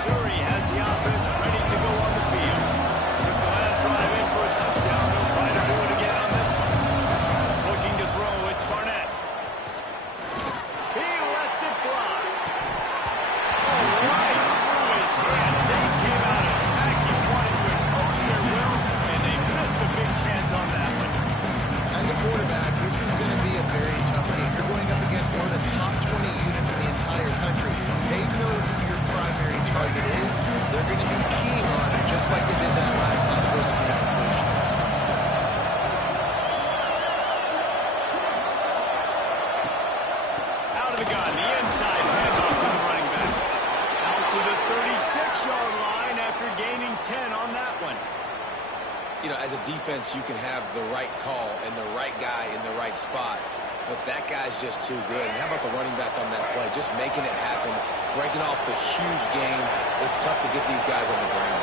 Missouri has the offense ready to go on the field. Took the last drive in for a touchdown. They'll try to do it again on this one. Looking to throw, it's Barnett. He lets it fly. Right through his hand. They came out attacking, wanting to impose their will, and they missed a big chance on that one. As a quarterback, this is going to be a very tough game. You're going up against one of the top 20 units in the entire country. They know who your primary target is. They're going to be keying on it, just like they did that last time it was a big completion. Out of the gun, the inside handoff to the running back. Out to the 36-yard line after gaining 10 on that one. You know, as a defense, you can have the right call and the right guy in the right spot, but that guy's just too good. And how about the running back on that play? Just making it happen, breaking off the huge gain. It's tough to get these guys on the ground.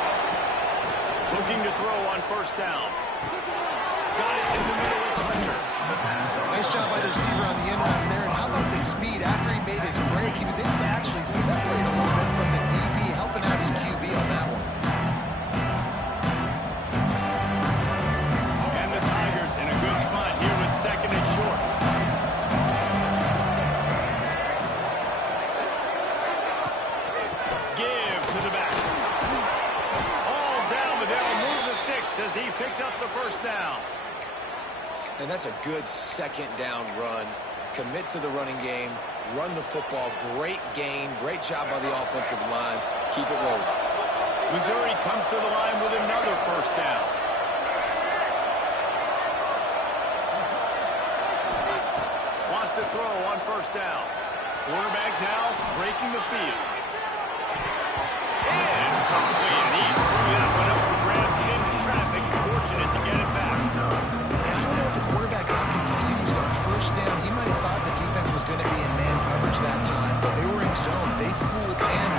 Looking to throw on first down. Got it in the middle, it's Hunter. Nice job by the receiver on the end route there. And how about the speed? After he made his break, he was able to actually separate a little bit from the DB, helping out his QB on that one. And the Tigers in a good spot here with second and short. Give to the back. All down, but they'll move the sticks as he picks up the first down. And that's a good second down run. Commit to the running game, run the football. Great gain, great job by the offensive line. Keep it rolling. Missouri comes to the line with another first down. Wants to throw on first down. Quarterback now breaking the field. Incomplete. He threw that one up for grabs and into traffic. Fortunate to get it back. I don't know if the quarterback got confused on first down. He might have thought the defense was going to be in man coverage that time, but they were in zone. They fooled him.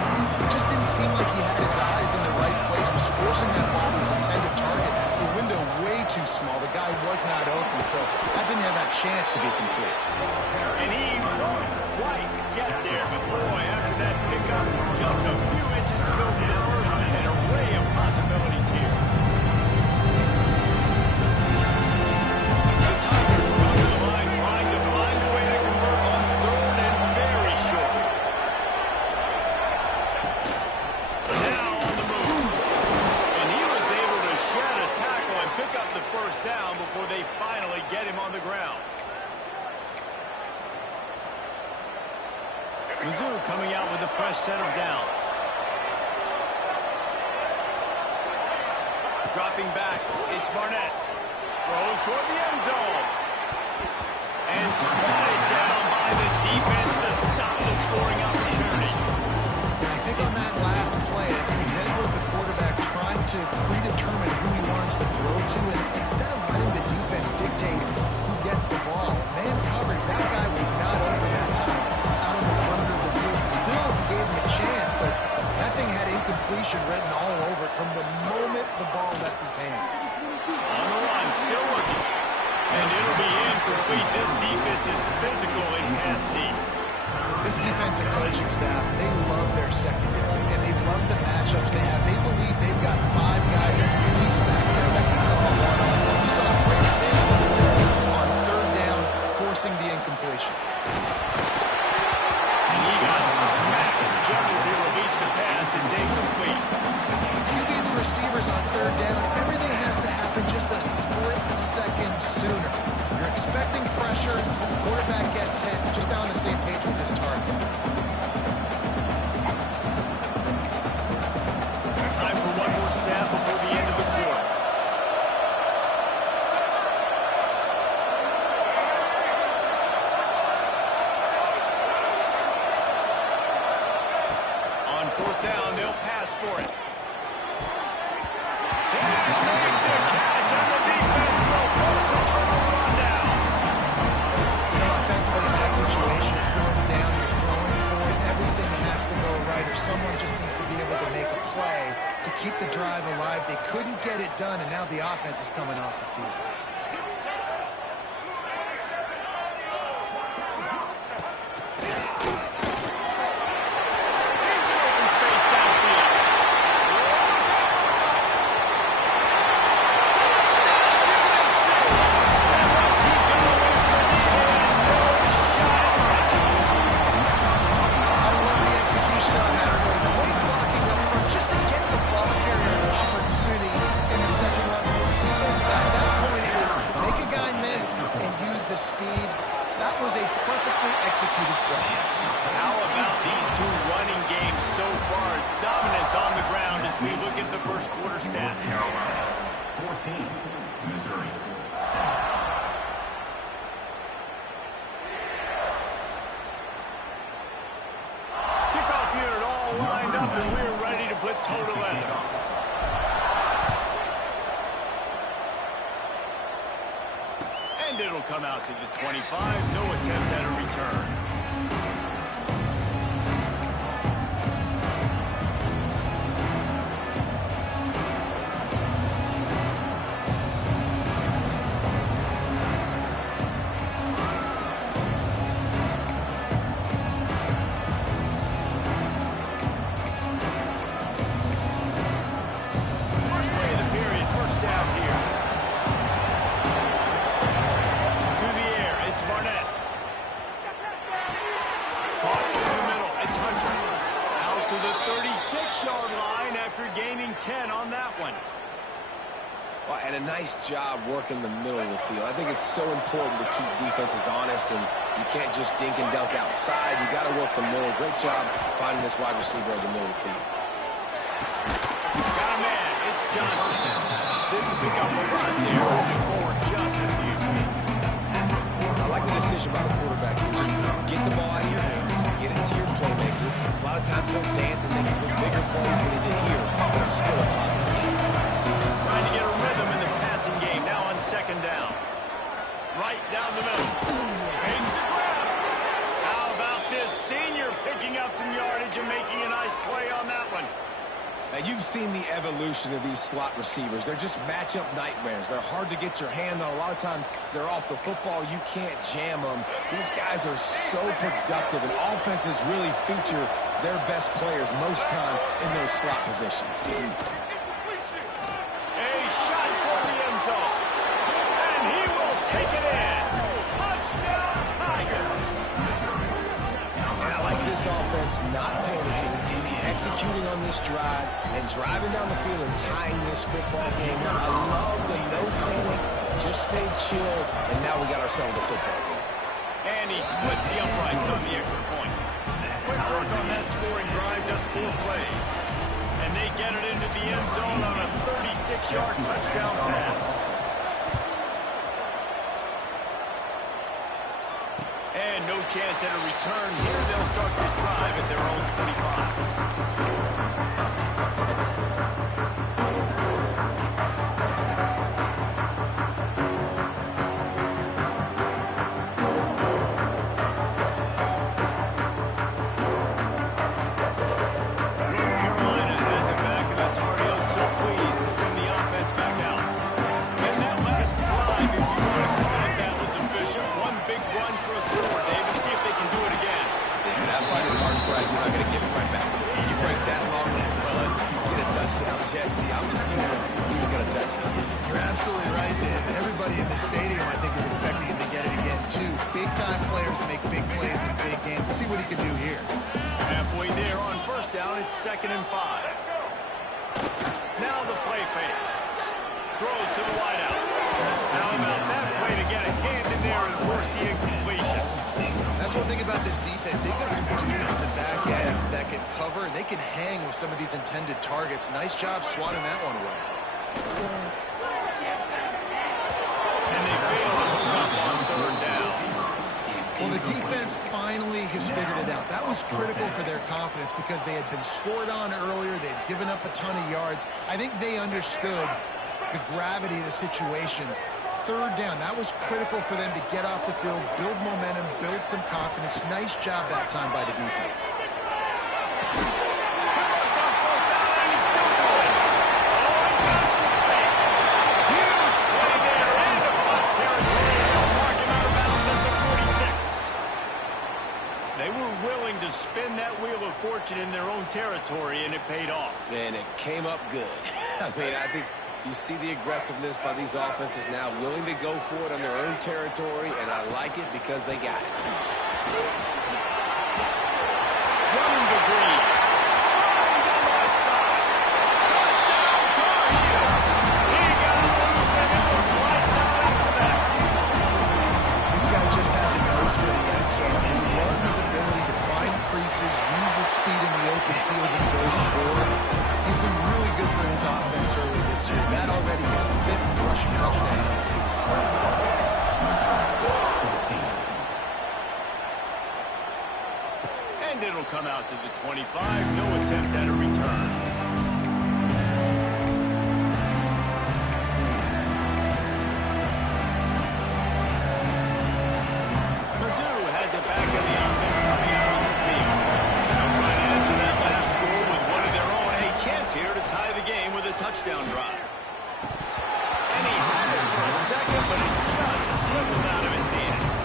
It just didn't seem like he had his eyes in the right place, was forcing that ball to his intended target. The window way too small. The guy was not open, so that didn't have that chance to be complete. And he won't quite get there, but boy, after that pickup, just a few inches to go for the first, an array of possibilities here. The Tigers run to the line, trying to find a way to convert on third and very short. Now on the move. And he was able to shed a tackle and pick up the first down before they finally get him on the ground. Mizzou coming out with a fresh set of downs. Dropping back, it's Barnett. Throws toward the end zone. And swatted down by the defense to stop the scoring opportunity. I think on that last play, it's an example of the quarterback trying to predetermine who he wants to throw to, and instead of letting the defense dictate who gets the ball, man coverage, that guy was not open that time. Out on the perimeter of the field, still he gave him a chance, but that thing had incompletion written all over it from the moment the ball left his hand. On the run, still looking. And it'll be incomplete. This defense is physical in pass deep. This defensive coaching staff, they love their secondary, and they love the matchups they have. They believe they've got 5 guys at least back there that can cover one-on-one. We saw a great example of it on third down, forcing the incompletion. And he got smacked just as he released the pass. It's incomplete. QBs and receivers on third down, everything has to happen just a split second sooner. You're expecting pressure, the quarterback gets hit, just now on the same page with this target. Time for one more snap before the end of the quarter. On fourth down, they'll pass for it. They'll make the catch, and the defense will force the turnover on downs. You know, offensively in that situation, fourth down, you're throwing for it, everything has to go right, or someone just needs to be able to make a play to keep the drive alive. They couldn't get it done, and now the offense is coming off the field. Here's an open space downfield. first down. 14, Missouri. Kickoff unit all lined up, and we're ready to put total in. And it'll come out to the 25. No attempt at a return. And a nice job working the middle of the field. I think it's so important to keep defenses honest, and you can't just dink and dunk outside. You got to work the middle. Great job finding this wide receiver in the middle of the field. Got a man. It's Johnson. Didn't pick up a run there. Moving forward just a few. I like the decision by the quarterback here. Just get the ball out of your hands. Get it to your playmaker. A lot of times he'll dance and make even bigger plays than he did here, but it's still a positive game. Trying to get a rhythm in the passing game now on second down. Right down the middle. Pace to grab. How about this senior picking up some yardage and making a nice play on that one? Now, you've seen the evolution of these slot receivers. They're just matchup nightmares. They're hard to get your hand on. A lot of times, they're off the football. You can't jam them. These guys are so productive, and offenses really feature their best players most time in those slot positions. And he will take it in. Touchdown, Tiger. And I like this offense not panicking, executing on this drive, and driving down the field and tying this football game. Now, I love the no panic, just stay chill, and now we got ourselves a football game. And he splits the uprights on the extra point. Quick work on that scoring drive, just 4 plays. And they get it into the end zone on a 36-yard touchdown pass. And no chance at a return here. They'll start this drive at their own 25. Jesse, I'm assuming he's going to touch it. You're absolutely right, Dave. And everybody in the stadium, I think, is expecting him to get it again, too. Big-time players make big plays in big games. Let's see what he can do here. Halfway there on first down, it's 2nd and 5. Now the play fake. Throws to the wideout. How about that play to get a hand in there and force the incompletion? That's one thing about this defense. They've got some dudes in the back end that can cover, and they can hang with some of these intended targets. Nice job swatting that one away. And they fail to hook up on 3rd down. Well, the defense finally has figured it out. That was critical for their confidence because they had been scored on earlier. They had given up a ton of yards. I think they understood the gravity of the situation. 3rd down, that was critical for them to get off the field, build momentum, build some confidence. Nice job that time by the defense. Huge play there into cross territory. They'll mark him out of bounds at the 46. They were willing to spin that wheel of fortune in their own territory, and it paid off. And it came up good. I mean, I think you see the aggressiveness by these offenses now, willing to go for it on their own territory, and I like it because they got it. Running the green. Flying down the right side. Touchdown, Tar Heels. He got loose, and it was lights out after that. This guy just has a nose for the end zone. We love his ability to find creases, use his speed in the open field, and go score. He's been really good for his offense early will come out to the 25. No attempt at a return. Mizzou has it back in the offense coming out on the field. They'll try to answer that last score with one of their own. A chance here to tie the game with a touchdown drive. And he had it for a second, but it just dribbled out of his hands.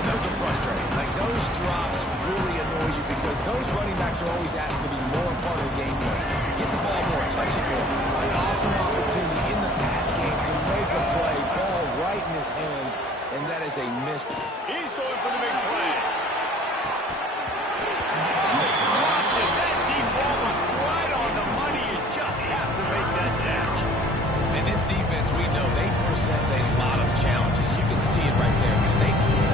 And those are frustrating. Like, those drops really annoy you because those running backs are always asked to be more a part of the game plan. Get the ball more, touch it more. An awesome opportunity in the pass game to make a play. Ball right in his hands, and that is a missed. He's going for the big play. Oh, he dropped it. That deep ball was right on the money. You just have to make that catch. And this defense, we know they present a lot of challenges. You can see it right there. Man.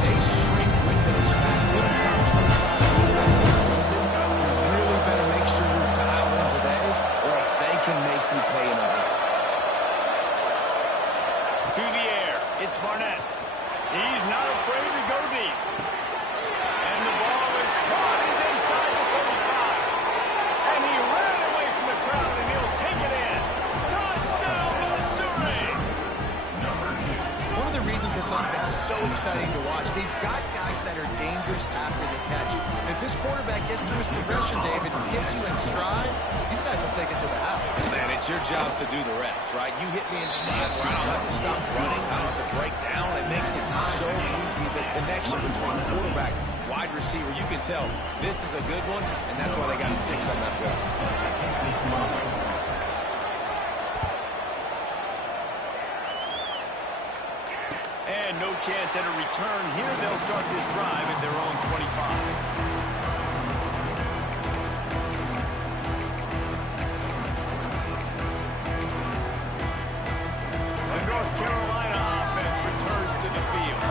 They shrink windows fast. They're top 25 in the season. You really better make sure you're dialed in today, or else they can make you pay in a hurry. To the air. It's Barnett. He's not afraid to go deep. And the ball is caught. He's inside the 35. And he ran away from the crowd, and he'll take it in. Touchdown, Missouri! One of the reasons this offense is so exciting to watch, they've got guys that are dangerous after the catch. And if this quarterback gets through his progression, David, and hits you in stride, these guys will take it to the house. Man, it's your job to do the rest, right? You hit me in stride where I don't have to stop running. I don't have to break down. It makes it so easy. The connection between quarterback, wide receiver, you can tell this is a good one, and that's why they got 6 on that play. And no chance at a return here. They'll start this drive at their own 25. North Carolina offense returns to the field.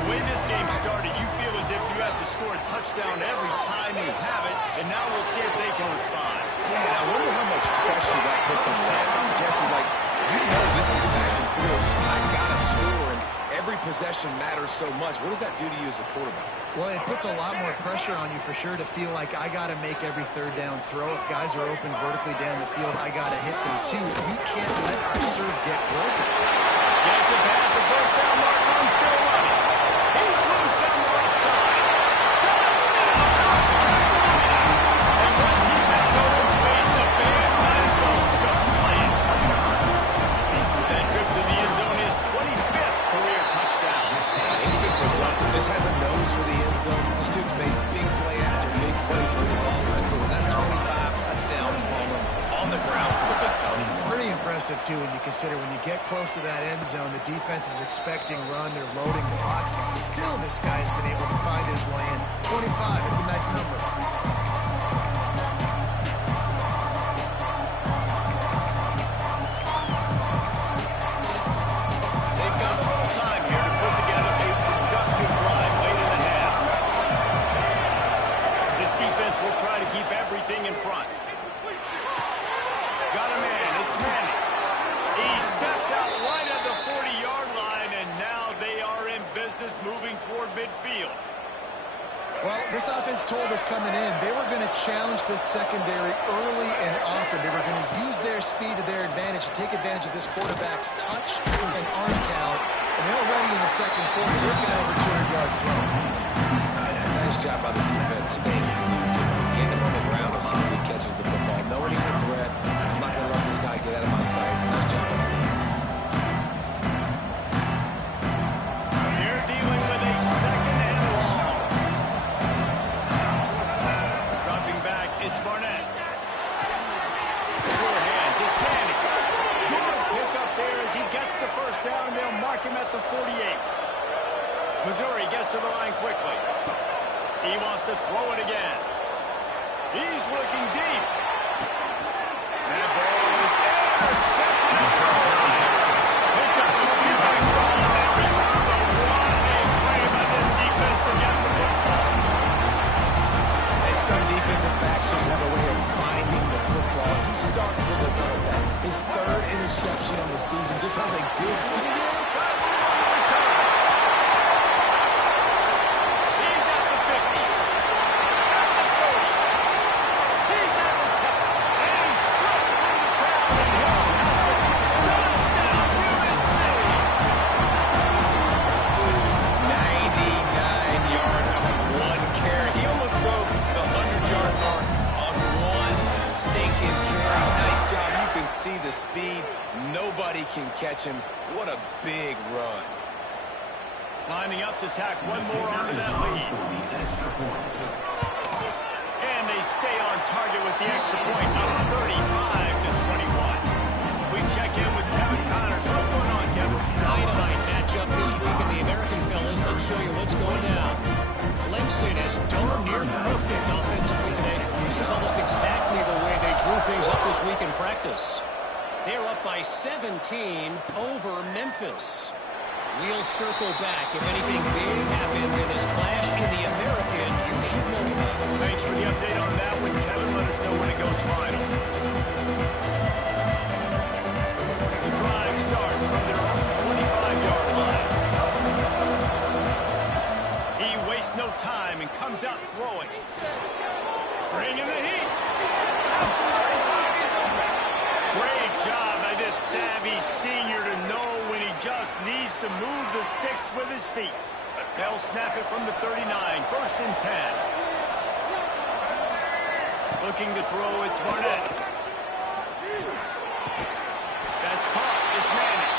The way this game started, you feel as if you have to score a touchdown every time you have it, and now we'll see if they can respond. Yeah, and I wonder how much pressure that puts on offense. Jesse, like, you know this is back and forth. I've got to score, and every possession matters so much. What does that do to you as a quarterback? Well, it puts a lot more pressure on you for sure to feel like I got to make every third down throw. If guys are open vertically down the field, I got to hit them too. We can't let our serve get broken. Gets it past the first down marker and still running. He's loose down the right side. Touchdown, North Carolina! And once he found open space, the band might as well start playing. That trip to the end zone is 25th career touchdown. He's been productive, just has a nose for the end zone. This dude's made big play after big play for his offenses, and that's 25 touchdowns, Palmer, on the ground for the big fella. Pretty impressive, too, when you consider when you get close to that end zone, the defense is expecting run, they're loading the box, and still this guy's been able to find his way in. 25, it's a nice number. They've got a little time here to put together a productive drive late in the half. This defense will try to keep everything in front. Got a man, it's Manning. He steps out right at the 40-yard line, and now they are in business moving toward midfield. Well, this offense told us coming in they were going to challenge this secondary early and often. They were going to use their speed to their advantage and take advantage of this quarterback's touch and arm talent. And they're already in the second quarter. They've got over 200 yards thrown. Nice job by the defense staying glued to him, getting him on the ground as soon as he catches the football. Knowing he's a threat, I'm not going to let this guy get out of my sights. Nice job by the defense. They're dealing with a second and long. Dropping back, it's Barnett. Short hands, it's Manning. Good pick up there as he gets the first down, and they'll mark him at the 48. Missouri gets to the line quickly. He wants to throw it again. He's looking deep. That ball is intercepted. Picked up a few nice on that return, but what a play by this defense to get the football. And some defensive backs just have a way of finding the football. He's starting to develop that. His 3rd interception on the season just has a good feel. see the speed. Nobody can catch him. What a big run. Lining up to tack one more onto that lead. And they stay on target with the extra point, up 35-21. We check in with Kevin Connors. What's going on, Kevin? Dynamite matchup this week in the American, fellas. Let's show you what's going down. Clemson is darn near perfect offensively today. This is almost exactly the way they drew things up this week in practice. They're up by 17 over Memphis. We'll circle back. If anything big happens in this clash in the American, you should know about it. Thanks for the update on that one, Kevin. Let us know when it goes final. The drive starts from their own 25-yard line. He wastes no time and comes out throwing. Bringing the heat. Great job by this savvy senior to know when he just needs to move the sticks with his feet. They'll snap it from the 39, 1st and 10. Looking to throw, it's Barnett. That's caught, it's Manning.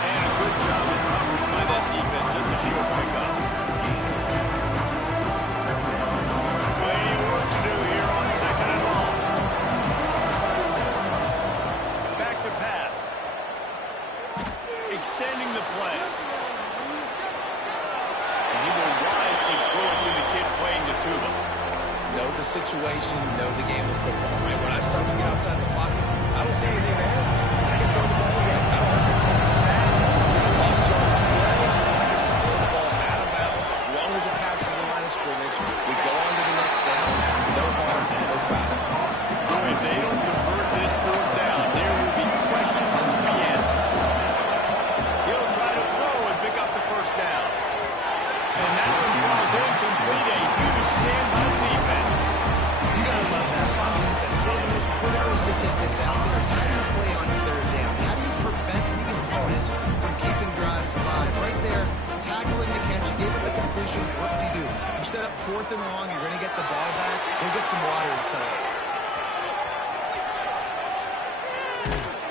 And a good job of coverage by that defense, just a short pickup. Plenty of work to do here on 2nd and long. Back to pass. Extending the play. And he will wisely throw it to the kid playing the tuba. Know the situation, know the game of football. Right? When I start to get outside the pocket, I don't see anything there. I can throw the ball away. I don't have to take a sack, get a lost yardage play. I can just throw the ball out of bounds. As long as it passes the line of scrimmage, we go on to the next down. No harm, no foul. If they don't convert this 4th down, there will be questions to be answered. He'll try to throw and pick up the 1st down. And that one falls incomplete. A huge stand by the defense. You gotta love that from defense. One of the most critical statistics out there is how do you play on 3rd down? How do you prevent the opponent from keeping drives alive? Right there, tackling the catch, you gave it the completion. What did you do? You set up 4th and long. You're going to get the ball back. Go get some water inside.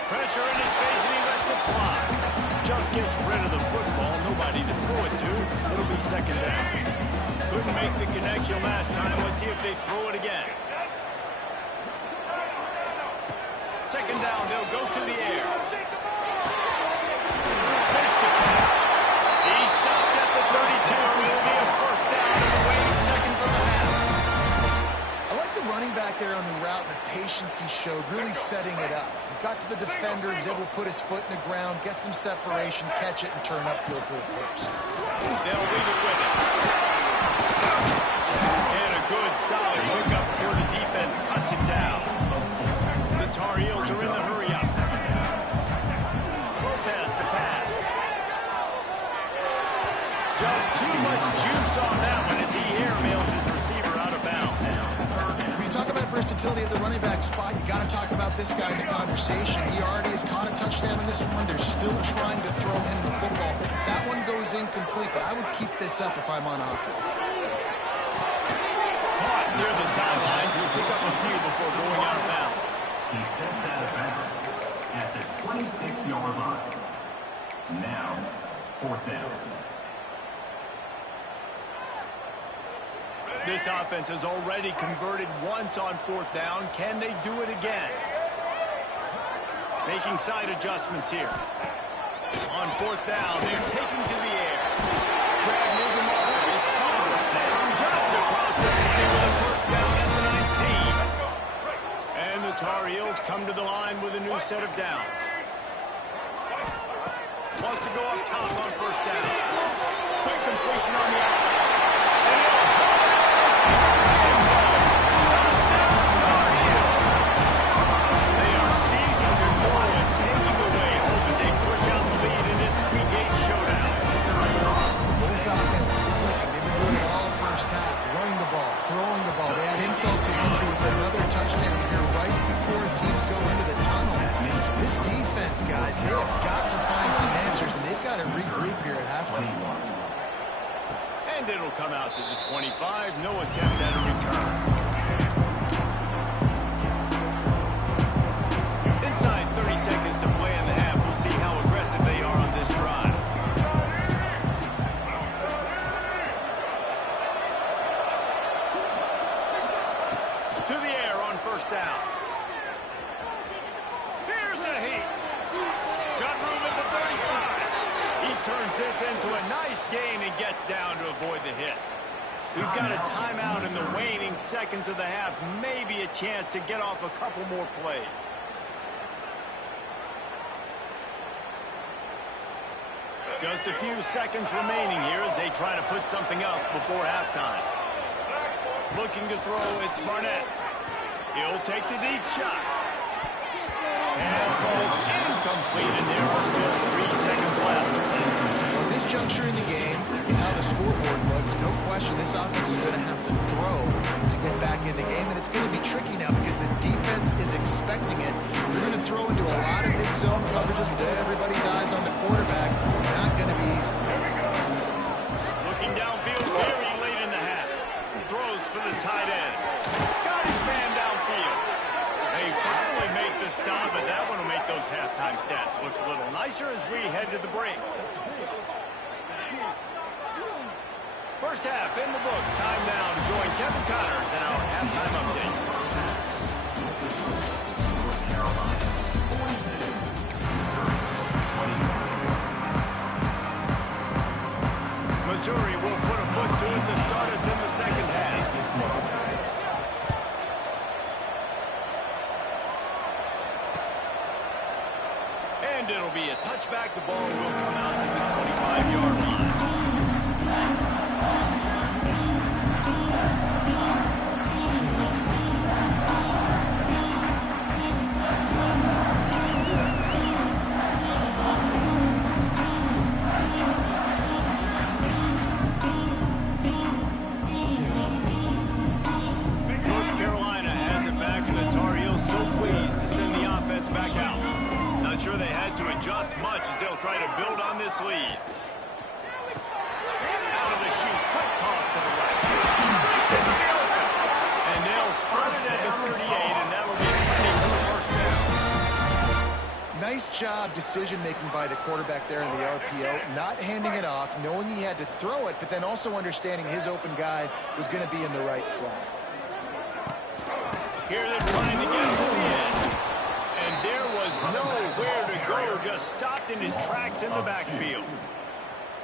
Pressure in his face, and he lets it fly. Just gets rid of the football. Nobody to throw it to. It'll be 2nd down. Couldn't make the connection last time. Let's see if they throw it again. 2nd down, they'll go to the air. Takes the catch. He stopped at the 32. It'll be a 1st down in the waning seconds of the half. I like the running back there on the route and the patience he showed, really setting it up. He got to the defender, was able to put his foot in the ground, get some separation, catch it, and turn upfield for the 1st. They'll lead it with it. And a good, solid pickup before the defense cuts him down. The Tar Heels are in the hurry-up. Lopez to pass. Just too much juice on that one as he airmails his receiver out of bounds. When you talk about versatility at the running back spot, you got to talk about this guy in the conversation. He already has caught a touchdown in this one. They're still trying to throw him the football. That one goes incomplete, but I would keep this up if I'm on offense. Caught near the sidelines. He'll pick up a few before going out of bounds. He steps out of bounds at the 26-yard line. Now, 4th down. This offense has already converted once on 4th down. Can they do it again? Making side adjustments here. On 4th down, they're taking to the air. Grab near the marker. It's Congress down just across the 20 with a 1st down at the 19. And the Tar Heels come to the line with a new set of downs. Wants to go up top on 1st down. Quick completion on the outlet. They are seizing control and taking away hope as they push out the lead in this Week 8 showdown. Well, this offense is clicking. They've been doing it all 1st half, running the ball, throwing the ball. They had insult to injury with another touchdown here right before teams go into the tunnel. This defense, guys, they have got to find some answers, and they've got to regroup here at halftime. And it'll come out to the 25. No attempt at a return. Inside 30. turns this into a nice gain and gets down to avoid the hit. We've got a timeout in the waning seconds of the half. Maybe a chance to get off a couple more plays. Just a few seconds remaining here as they try to put something up before halftime. Looking to throw, it's Barnett. He'll take the deep shot. Pass falls incomplete, and there are still 3 seconds left. At this juncture in the game, with how the scoreboard looks, no question this offense is going to have to throw to get back in the game, and it's going to be tricky now because the defense is expecting it. They're going to throw into a lot of big zone coverages with everybody's eyes on the quarterback. Not going to be easy. Looking downfield very late in the half. Throws for the tight end. Got his man downfield. They finally make the stop, but that one will make those halftime stats look a little nicer as we head to the break. First half in the books. Time now to join Kevin Connors in our halftime update. Missouri will put a foot to it to start us in the second half. And it'll be a touchback. The ball will come out to the 25-yard line. North Carolina has it back, and the Tar Heels so pleased to send the offense back out. Not sure they had to adjust much as they'll try to build on this lead. Out of the chute, quick toss to the right. Breaks into the open. And they'll spot it at the 38, and that'll be plenty for the first down. Nice job decision-making by the quarterback there in the RPO, not handing it off, knowing he had to throw it, but then also understanding his open guy was going to be in the right flat. Here they're trying to get to the end. And there was nowhere to go, just stopped in his tracks in the backfield.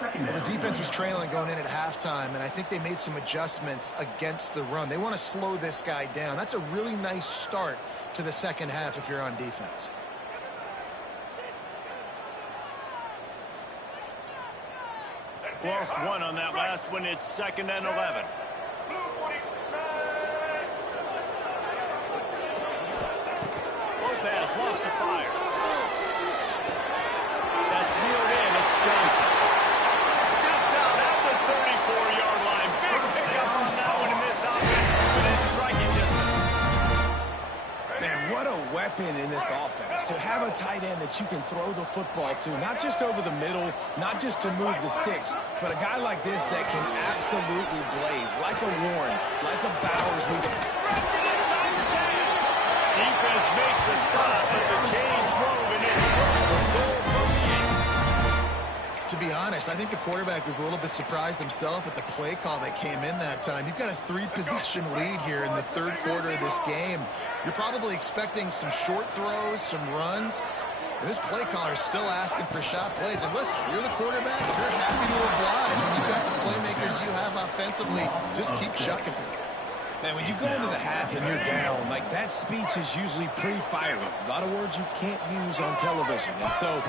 Well, the defense was trailing going in at halftime, and I think they made some adjustments against the run. They want to slow this guy down. That's a really nice start to the second half if you're on defense. Lost one on that last one. It's 2nd and 11. Lopez wants to fire. That's reeled in. It's Johnson. Steps out at the 34-yard line. Big pickup on that one in this offense within striking distance. Man, what a weapon in this offense. To have a tight end that you can throw the football to, not just over the middle, not just to move the sticks, but a guy like this that can absolutely blaze, like a Warren, like a Bowers. Wrapped it inside the 10. Defense makes a stop, but the chains move, and it's first and goal from the 8. To be honest, I think the quarterback was a little bit surprised himself at the play call that came in that time. You've got a 3-possession lead here in the third quarter of this game. You're probably expecting some short throws, some runs. And this play caller is still asking for shot plays. And listen, you're the quarterback. You're happy to oblige when you've got the playmakers you have offensively. Just keep chucking. Man, when you go into the half and you're down, like that speech is usually pretty fiery. A lot of words you can't use on television. And so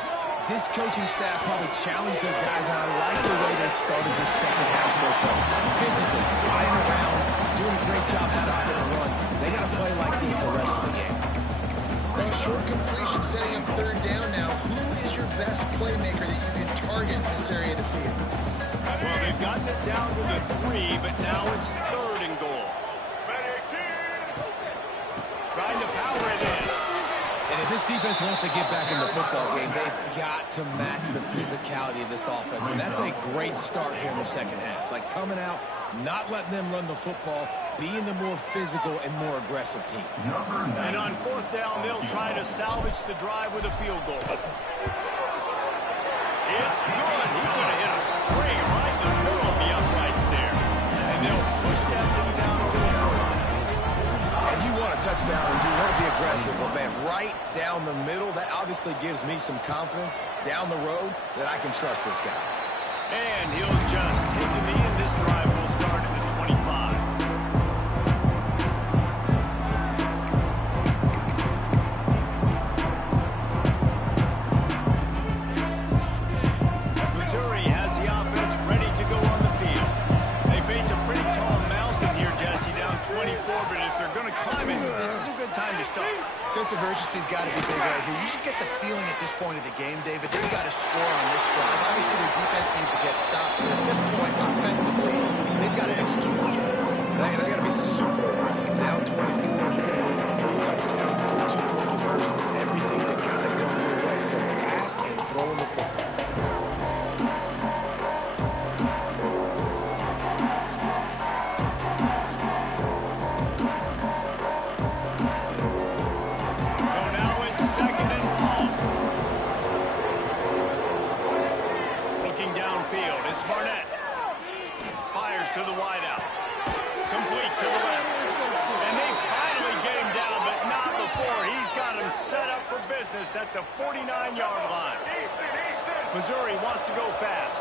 this coaching staff probably challenged their guys, and I like the way they started this second half so far. Physically, flying around, doing a great job stopping the run. They got to play like this the rest of the game. Well, short completion setting up third down now. Who is your best playmaker that you can target in this area of the field? Well, they've gotten it down to the 3, but now it's 3rd and goal. Trying to power it in. And if this defense wants to get back in the football game, they've got to match the physicality of this offense. And that's a great start here in the second half. Like coming out, not letting them run the football, being the more physical and more aggressive team. And on 4th down, they'll try to salvage the drive with a field goal. It's good. He's going to hit a straight right in the middle of the uprights there. And they'll push that thing down over the 4. And you want to touchdown and you want to be aggressive, but man, right down the middle, that obviously gives me some confidence down the road that I can trust this guy. And he'll just take a knee, and this drive will start at the 25. Missouri has the offense ready to go on the field. They face a pretty tall mountain here, Jesse, down 24, but if they're going to climb it, this is a good time to start. Sense of urgency's got to be big right here. You just get the feeling at this point of the game, David, they've got to score on this drive. Obviously, their defense needs to get stops, but at this point, offensively, they've got to execute. They got to be super aggressive. Down 24, you're going to need 3 touchdowns, 3 two-point conversions, everything that got to go your way. So fast and throwing the football. To the wideout. Complete to the left. And they finally get him down, but not before. He's got him set up for business at the 49-yard line. Missouri wants to go fast.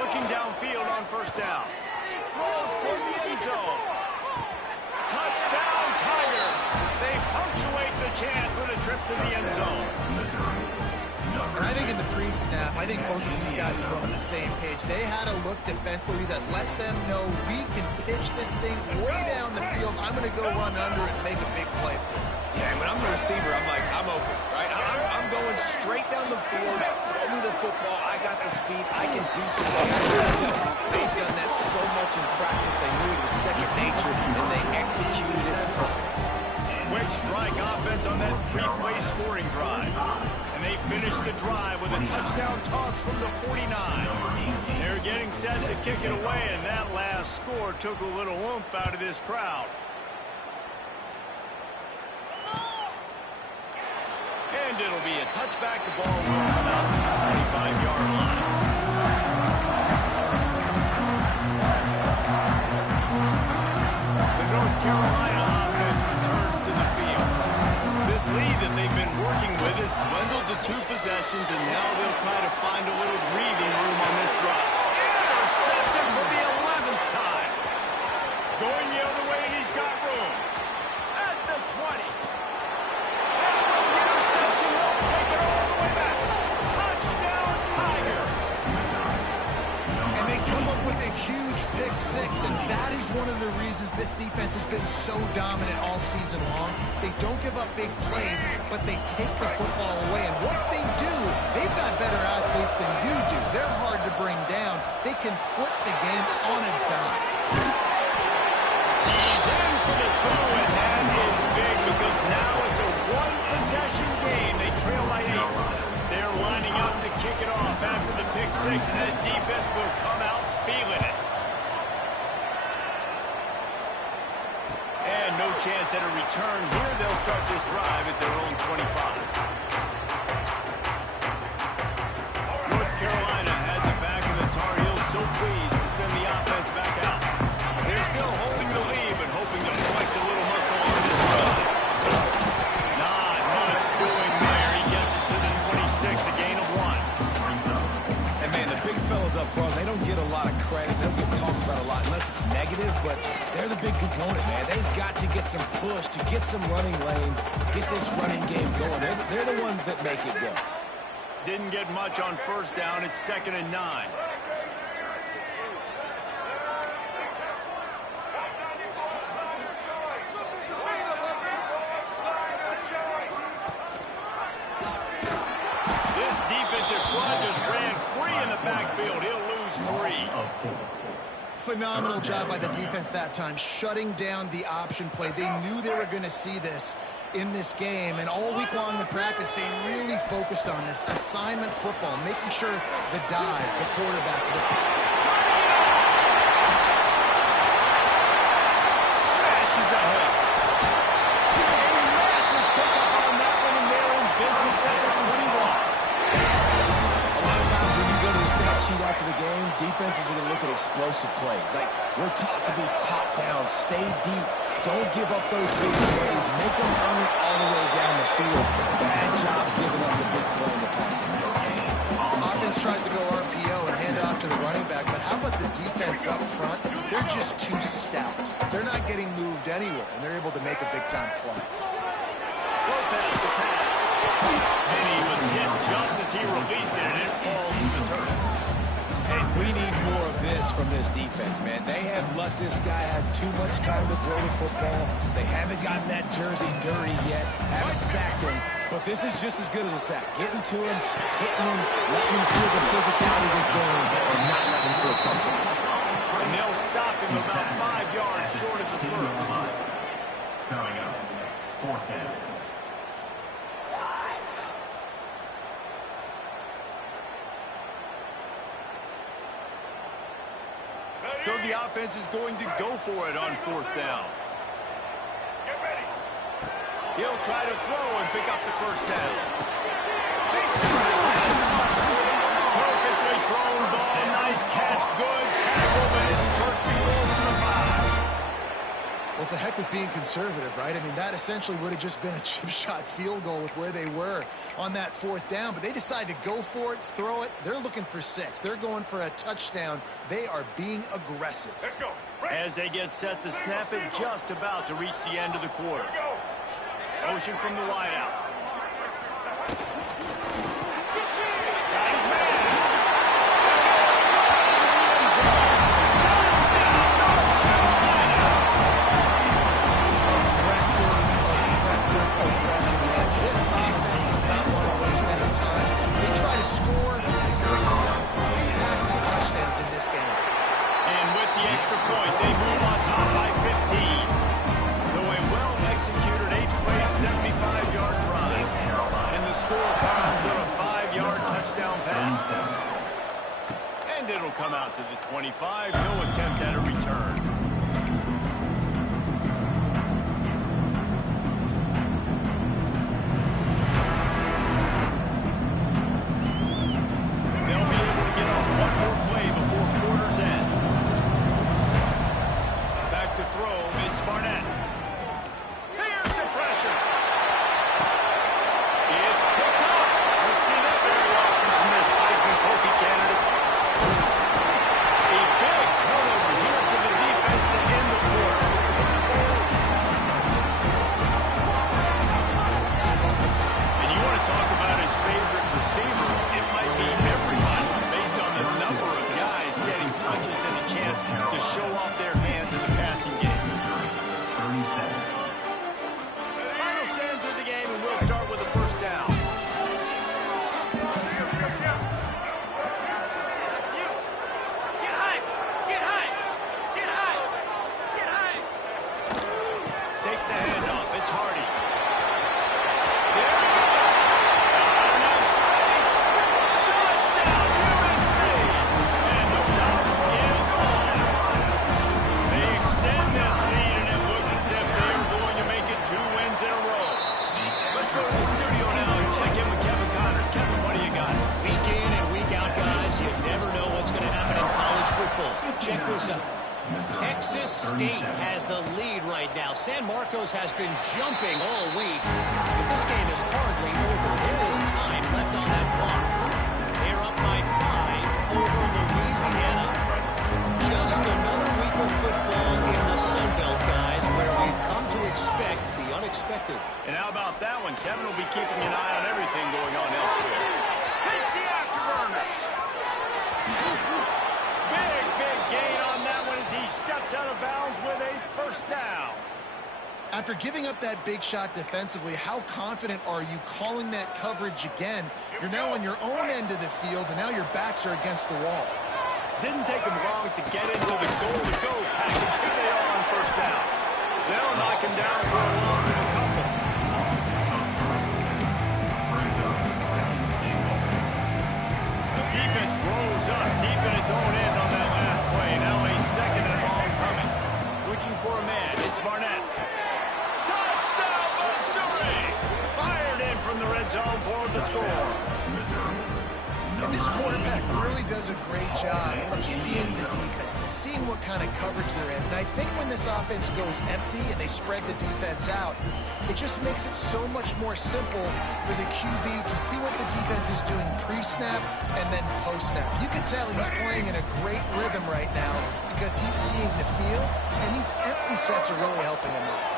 Looking downfield on first down. Throws for the end zone. Touchdown, Tiger. They punctuate the chance with a trip to the end zone. And I think in the pre-snap, I think both of these guys were on the same page. They had a look defensively that let them know we can pitch this thing way down the field. I'm going to go run under and make a big play for it. Yeah, and when I'm the receiver, I'm like, I'm open, right? I'm going straight down the field. Throw me the football. I got the speed. I can beat this guy. They've done that so much in practice. They knew it was second nature, and they executed it perfectly. Quick strike offense on that 3-play scoring drive. And they finish the drive with a touchdown toss from the 49. They're getting set to kick it away, and that last score took a little oomph out of this crowd. And it'll be a touchback. The ball will come out to the 25-yard line. The North Carolina offense returns to the field. This lead that they've been working with is dwindled to 2 possessions, and now they'll try to find a little breathing room on this drive. Intercepted for the 11th time. Going the other way, and he's got room. At the 20. And the interception, he'll take it all the way back. Touchdown, Tiger. And they come up with a huge pick 6, and that is one of the reasons this defense has been so dominant all season long. They don't give up big plays, but they take the football away. And once they do, they've got better athletes than you do. They're hard to bring down. They can flip the game on a dime. He's in for the 2, and that is big because now it's a 1-possession game. They trail by 8. They're lining up to kick it off after the pick 6, and that defense will come out feeling it. And no chance at a return here. They'll start this drive at their own 25. North Carolina has it back, and the Tar Heels so pleased to send the offense back out. They're still holding the lead, but hoping to flex a little muscle on this drive. Not much doing there. He gets it to the 26, a gain of 1. And man, the big fellas up front, they don't get a lot of credit. They don't get talked about a lot unless it's negative, but they're the big component, man. They've got to get some push, to get some running lanes, get this running game going. They're the ones that make it go. Didn't get much on first down. It's 2nd and 9. This defensive front just ran free in the backfield. He'll lose 3. Phenomenal job by the defense that time, shutting down the option play. They knew they were going to see this in this game, and all week long in practice, they really focused on this assignment football, making sure the dive, the quarterback, smashes ahead. A massive pickup on that one, and they're in business at the 21. A lot of times when you go to the stat sheet after the game, defenses are going to look at explosive explosive plays. Like, we're taught to be top down, stay deep, don't give up those big plays, make them earn it all the way down the field. Bad job giving up the big play in the passing game. Offense tries to go RPO and hand it off to the running back, but how about the defense up front? They're just too stout. They're not getting moved anywhere, and they're able to make a big-time play. Throw pass to pass. And he was hit just as he released it, and it falls to the turf. And we need more of this from this defense, man. They have let this guy have too much time to throw the football. They haven't gotten that jersey dirty yet, haven't sacked him. But this is just as good as a sack. Getting to him, hitting him, letting him feel the physicality of this game, and not letting him feel comfortable. And they'll stop him about 5 yards short of the first. Coming up, 4th down. So the offense is going to go for it on 4th down. Get ready. He'll try to throw and pick up the first down. Perfectly thrown ball. Nice catch. Good tackle, but it's first and goal from the 5. Well, it's a heck with being conservative, right? I mean, that essentially would have just been a chip shot field goal with where they were on that 4th down, but they decide to go for it, throw it. They're looking for 6. They're going for a touchdown. They are being aggressive. Let's go. As they get set to snap it, just about to reach the end of the quarter. Motion from the wideout. Got his man. Aggressive, man. This offense does not want to waste any time. They try to score. 3 passing touchdowns in this game. And with the extra point, they move on top by 15. So a well-executed 8-play, 75-yard drive. And the score comes on a 5-yard touchdown pass. And it'll come out to the 25. No attempt at a return. Check this out. Texas State has the lead right now. San Marcos has been jumping all week, but this game is hardly over. There is time left on that clock. They're up by 5 over Louisiana. Just another week of football in the Sun Belt, guys, where we've come to expect the unexpected. And how about that one? Kevin will be keeping an eye on everything going on elsewhere. Hits the afterburner. Big gain on that one as he steps out of bounds with a first down. After giving up that big shot defensively, how confident are you calling that coverage again? You're now on your own end of the field, and now your backs are against the wall. Didn't take him long to get into the goal-to-go package. Here they are on first down. They'll knock him down for a loss of a couple. Defense rolls up deep in its own end on that last play. Now a second and long coming. Looking for a man. It's Barnett. Touchdown, Missouri! Fired in from the red zone for the score. And this quarterback really does a great job of seeing the defense, seeing what kind of coverage they're in. And I think when this offense goes empty and they spread the defense out, it just makes it so much more simple for the QB to see what the defense is doing pre-snap and then post-snap. You can tell he's playing in a great rhythm right now because he's seeing the field, and these empty sets are really helping him out.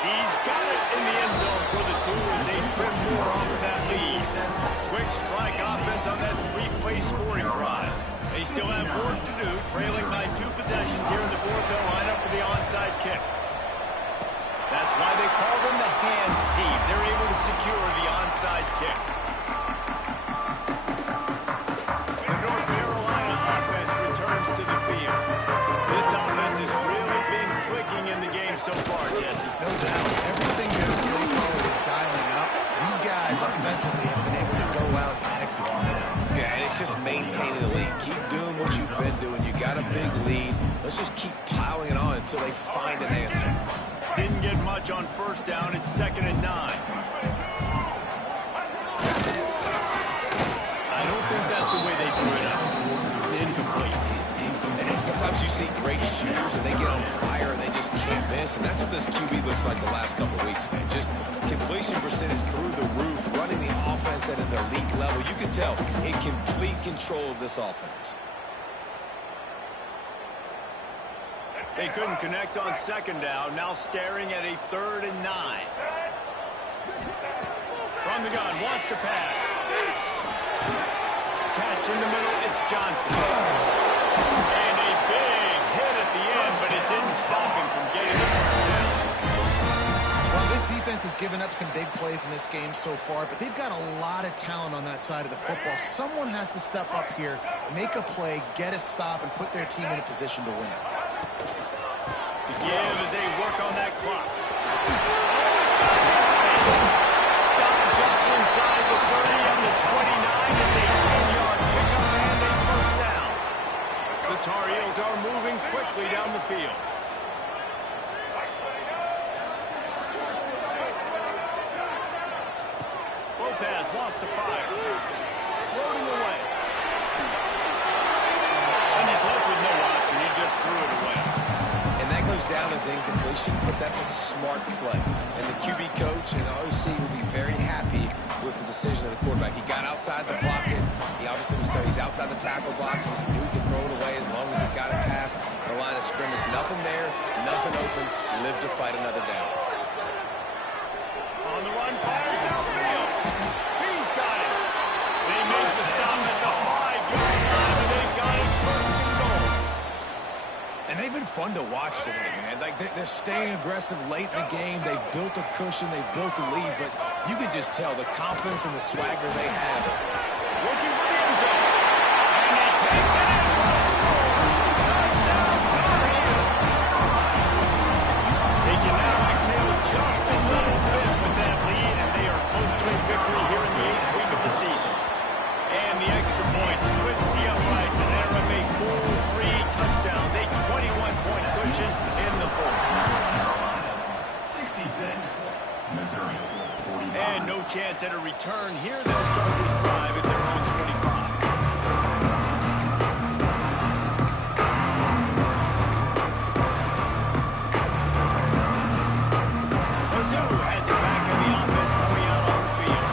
He's got it in the end zone for the 2 as they trim more off of that lead. Quick strike offense on that 3-play scoring drive. They still have work to do, trailing by 2 possessions here in the 4th. They'll line up for the onside kick. That's why they call them the hands team. They're able to secure the onside kick. The North Carolina offense returns to the field. This offense has really been clicking in the game so far, Jesse. No doubt. Everything their play caller is dialing up. These guys offensively have been able to go out and execute. Yeah, and it's just maintaining the lead. Keep doing what you've been doing. You got a big lead. Let's just keep piling it on until they find an answer. Didn't get much on 1st down. It's 2nd and 9. I don't think that's the way they drew it up. Incomplete. And sometimes you see great shooters and they get on fire and they just can't miss. And that's what this QB looks like the last couple of weeks, man. Just completion percentage through the roof, running the offense at an elite level. You can tell in complete control of this offense. They couldn't connect on 2nd down. Now staring at a 3rd and 9. From the gun, wants to pass. Catch in the middle, it's Johnson. And a big hit at the end, but it didn't stop him from getting the first down. Well, this defense has given up some big plays in this game so far, but they've got a lot of talent on that side of the football. Someone has to step up here, make a play, get a stop, and put their team in a position to win. The give as they work on that clock. Stop just inside the 30 on the 29. It's a 10-yard pickup and a first down. The Tar Heels are moving quickly down the field. Lopez wants to fire. Floating away. And he's left with no option. He just threw it away. Goes down as incompletion, but that's a smart play. And the QB coach and the OC will be very happy with the decision of the quarterback. He got outside the pocket. He obviously was so he's outside the tackle boxes. He knew he could throw it away as long as he got it past the line of scrimmage. Nothing there, nothing open. Live to fight another down. On the run, fires downfield. He's got it. They make the stop at the 5-yard line, and they've got it 1st and goal. And they've been fun to watch today, man. Like they're staying aggressive late in the game. They've built a cushion. They've built a lead. But you can just tell the confidence and the swagger they have. Looking for the end zone. And he takes it in for a score. Touchdown, Tar Heels. They can now exhale just a little bit with that lead, and they are close to a victory here in the 8th week of the season. And the extra point splits the uprights, and they're up a 4-3 touchdowns. A 21-point cushion in the 4th. 66, Missouri, 45. And no chance at a return here. They'll start this drive at their own 25. Mizzou has it back in the offense coming out on the field.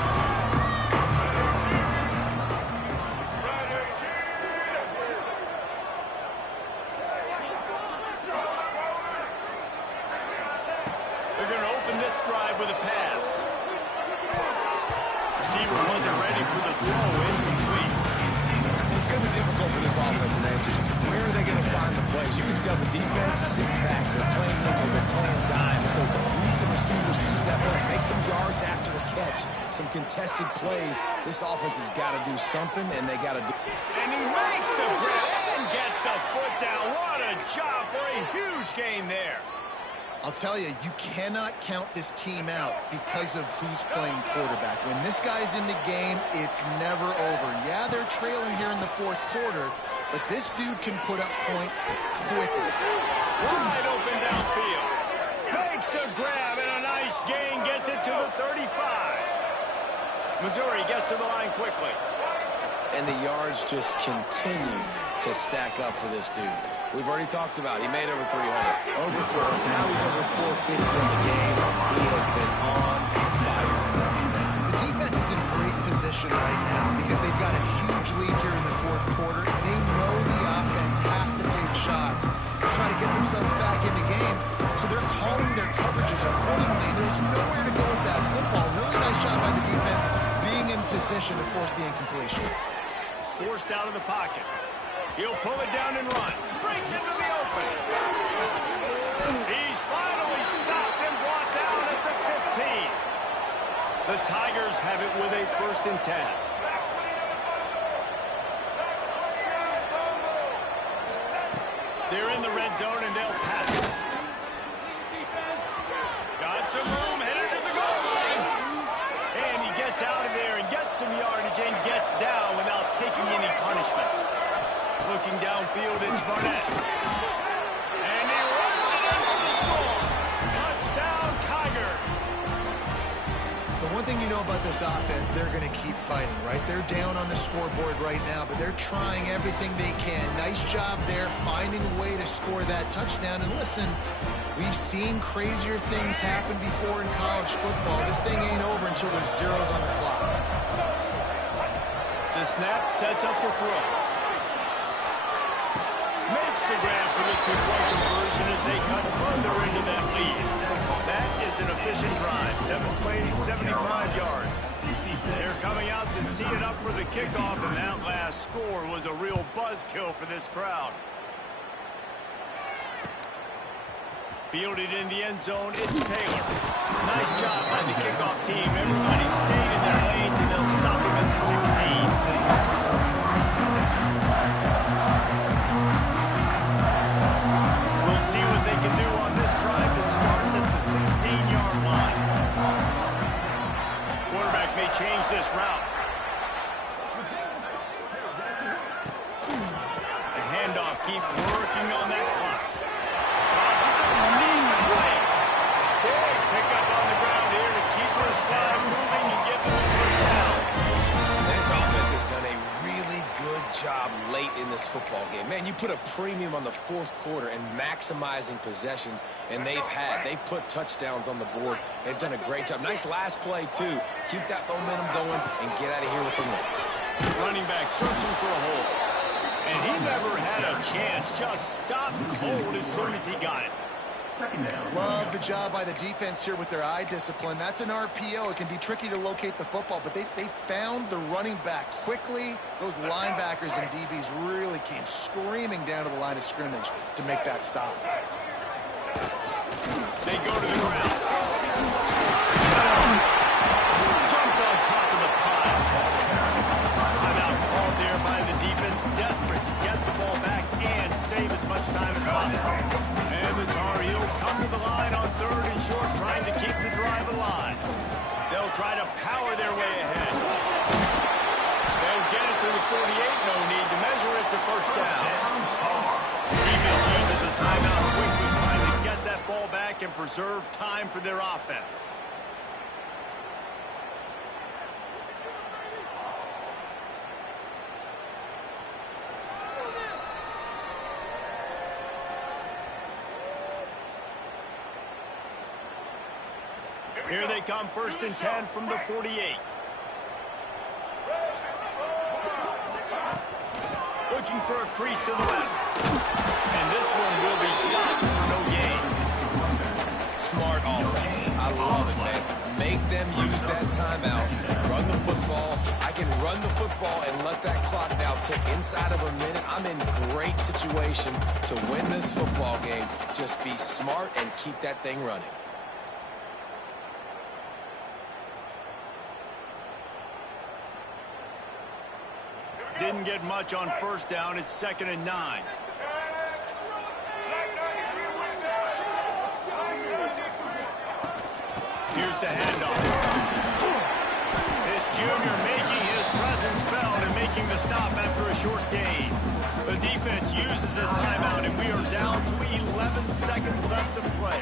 They're going to open this drive with a pass. Receiver wasn't ready for the throw. Incomplete. It's going to be difficult for this offense, man. Just where are they going to find the plays? You can tell the defense sitting back. They're playing nickel. They're playing dime. So we need some receivers to step up, make some yards after the catch, some contested plays. This offense has got to do something, and they got to do. And he makes the grab and gets the foot down. What a job for a huge gain there. I'll tell you, you cannot count this team out because of who's playing quarterback. When this guy's in the game, it's never over. Yeah, they're trailing here in the 4th quarter, but this dude can put up points quickly. Wide open downfield. Makes the grab and a nice gain. Gets it to the 35. Missouri gets to the line quickly. And the yards just continue to stack up for this dude. We've already talked about it. He made over 300. Over 400. Now he's over 450 in the game. He has been on fire. The defense is in great position right now because they've got a huge lead here in the fourth quarter. They know the offense has to take shots, try to get themselves back in the game. So they're calling their coverages accordingly. There's nowhere to go with that football. Really nice job by the defense being in position to force the incompletion. Forced out of the pocket. He'll pull it down and run. Breaks into the open. He's finally stopped and brought down at the 15. The Tigers have it with a 1st and 10. They're in the red zone and they'll pass it. Got some room, headed to the goal line. And he gets out of there and gets some yardage and gets down without taking any punishment. Looking downfield, it's Barnett. And he runs it in for the score. Touchdown, Tigers. The one thing you know about this offense, they're going to keep fighting, right? They're down on the scoreboard right now, but they're trying everything they can. Nice job there, finding a way to score that touchdown. And listen, we've seen crazier things happen before in college football. This thing ain't over until there's zeros on the clock. The snap sets up the throw. Makes the grab for the 2-point conversion as they cut further into that lead. That is an efficient drive. 7 plays, 75 yards. They're coming out to tee it up for the kickoff, and that last score was a real buzzkill for this crowd. Fielded in the end zone, it's Taylor. Nice job by the kickoff team. Everybody stayed in their lanes, and they'll stop him at the 16. See what they can do on this drive that starts at the 16-yard line. Quarterback may change this route. The handoff keeps working on that clock. Crosses the knees play. Big pickup on the ground here to keep this drive moving and give them the first down. This offense has done a really good job late in this football game. Man, you put a premium on the fourth quarter and maximizing possessions, and they've put touchdowns on the board. They've done a great job. Nice last play, too. Keep that momentum going and get out of here with the win. Running back searching for a hole. And he never had a chance. Just stopped cold as soon as he got it. Love the job by the defense here with their eye discipline. That's an RPO. It can be tricky to locate the football, but they found the running back quickly. Those linebackers and DBs really came screaming down to the line of scrimmage to make that stop. They go to the ground. Jumped on top of the pile. Timeout called there by the defense, desperate to get the ball back and save as much time as possible. And the Tar Heels come to the line on 3rd and short, trying to keep the drive alive. They'll try to power their way ahead. They'll get it to the 48, no need to measure it to first down. Defense uses a timeout quickly, trying to get that ball back and preserve time for their offense. Here they come, 1st and 10 from the 48. Looking for a crease to the left. And this one will be stopped for no gain. Smart offense. I love it, man. Make them use that timeout. Run the football. I can run the football and let that clock now tick inside of a minute. I'm in great situation to win this football game. Just be smart and keep that thing running. Didn't get much on first down. It's 2nd and 9. Here's the handoff. This junior making his presence felt and making the stop after a short gain. The defense uses a timeout, and we are down to 11 seconds left to play.